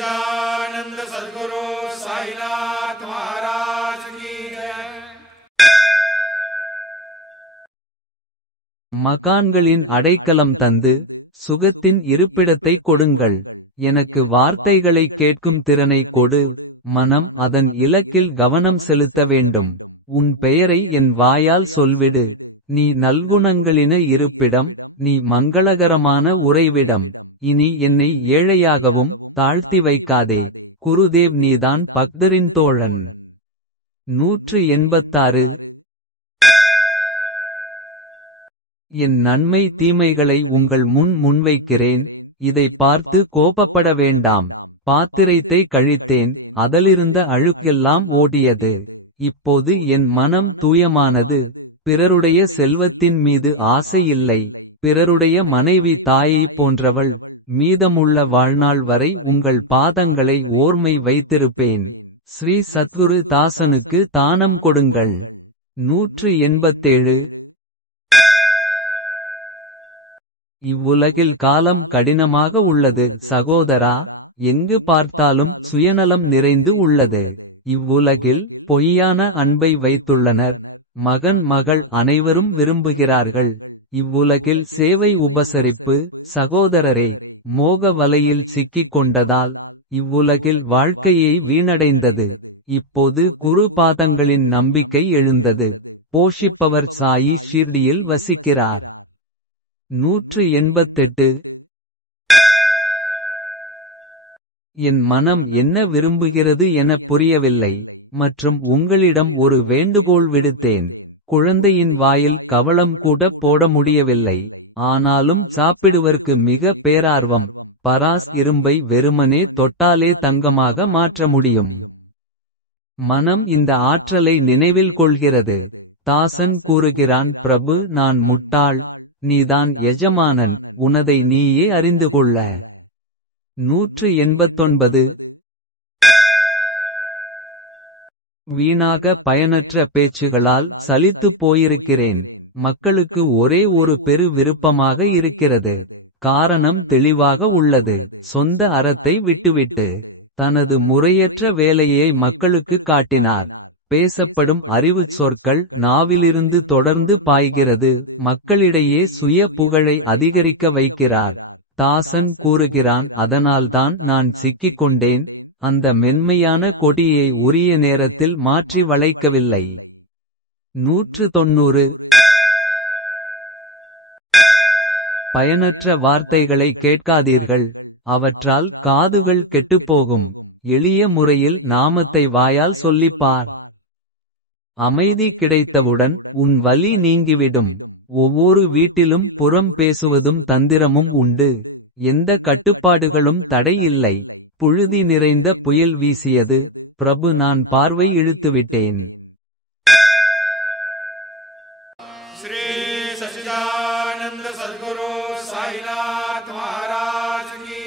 सच्चिदानंद सद्गुरु साईनाथ महाराज की जय। மகான்களின் அடைக்கலம் தந்து சுகத்தின் இருப்பிடத்தை கொடுங்கள். எனக்கு வார்த்தைகளை கேட்கும் திறனை கொடு. மனம் அதன் இலக்கில் கவனம் செலுத்த வேண்டும். உன் பெயரை என் வாயால் சொல்விடு. நீ நல்குணங்களின இருப்பிடம். நீ மங்களகரமான உறைவிடம். இனி என்னை ஏழையாகவும் தாழ்த்தி வைக்காதே. குருதேவ் நீதான் பக்தரின் தோழன். 186. என் நன்மை தீமைகளை உங்கள் முன்வைக்கிறேன். இதை பார்த்து கோபப்பட வேண்டாம். பாத்திரத்தை கழித்தேன். அதிலிருந்த அழுக்கெல்லாம் ஓடியது. இப்போது என் மனம் தூயமானது. பிறருடைய செல்வத்தின் மீது ஆசை இல்லை. பிறருடைய மனைவி தாயை போன்றவள். மீதமுள்ள வாழ்நாள் வரை உங்கள் பாதங்களை ஓர்மை வைத்திருப்பேன். ஸ்ரீ சத்குரு தாசனுக்கு தானம் கொடுங்கள். 187. இவ்வுலகில் காலம் கடினமாக உள்ளது சகோதரா. எங்கு பார்த்தாலும் சுயநலம் நிறைந்து உள்ளது. இவ்வுலகில் பொய்யான அன்பை வைத்துள்ளனர். மகன் மகள் அனைவரும் விரும்புகிறார்கள். இவ்வுலகில் சேவை உபசரிப்பு. சகோதரரே, மோக வலையில் சிக்கிக் கொண்டதால் இவ்வுலகில் வாழ்க்கையை வீணடைந்தது. இப்போது குரு பாதங்களின் நம்பிக்கை எழுந்தது. போஷிப்பவர் சாயி ஷிர்டியில் வசிக்கிறார். 188. என் மனம் என்ன விரும்புகிறது எனப் புரியவில்லை. மற்றும் உங்களிடம் ஒரு வேண்டுகோள் விடுத்தேன். குழந்தையின் வாயில் கவளம் கூட போட முடியவில்லை. ஆனாலும் சாப்பிடுவர்க்கு மிக பேரார்வம். பராஸ் இரும்பை வெறுமனே தொட்டாலே தங்கமாக மாற்ற முடியும். மனம் இந்த ஆற்றலை நினைவில் கொள்கிறது. தாசன் கூறுகிறான், பிரபு நான் முட்டாள். நீதான் எஜமானன். உனதை நீயே அறிந்து கொள்ள. 189. வீணாக பயனற்ற பேச்சுகளால் சலித்துப் போயிருக்கிறேன். மக்களுக்கு ஒரே ஒரு பெரு விருப்பமாக இருக்கிறது. காரணம் தெளிவாக உள்ளது. சொந்த அறத்தை விட்டுவிட்டு தனது முறையற்ற வேலையை மக்களுக்கு காட்டினார். பேசப்படும் அறிவுச் சொற்கள் நாவிலிருந்து தொடர்ந்து பாய்கிறது. மக்களிடையே சுய புகழை அதிகரிக்க வைக்கிறார். தாசன் கூறுகிறான், அதனால்தான் நான் சிக்கிக் கொண்டேன். அந்த மென்மையான கொடியை உரிய நேரத்தில் மாற்றி வளைக்கவில்லை. 190. பயனற்ற வார்த்தைகளை கேட்காதீர்கள். அவற்றால் காதுகள் கெட்டுப்போகும். எளிய முறையில் நாமத்தை வாயால் சொல்லிப்பார். அமைதி கிடைத்தவுடன் உன் வலி நீங்கிவிடும். ஒவ்வொரு வீட்டிலும் புறம் பேசுவதும் தந்திரமும் உண்டு. எந்த கட்டுப்பாடுகளும் தடை இல்லை. புழுதி நிறைந்த புயல் வீசியது. பிரபு நான் பார்வை இழுத்துவிட்டேன். श्री सच्चिदानंद सद्गुरु साईनाथ महाराज की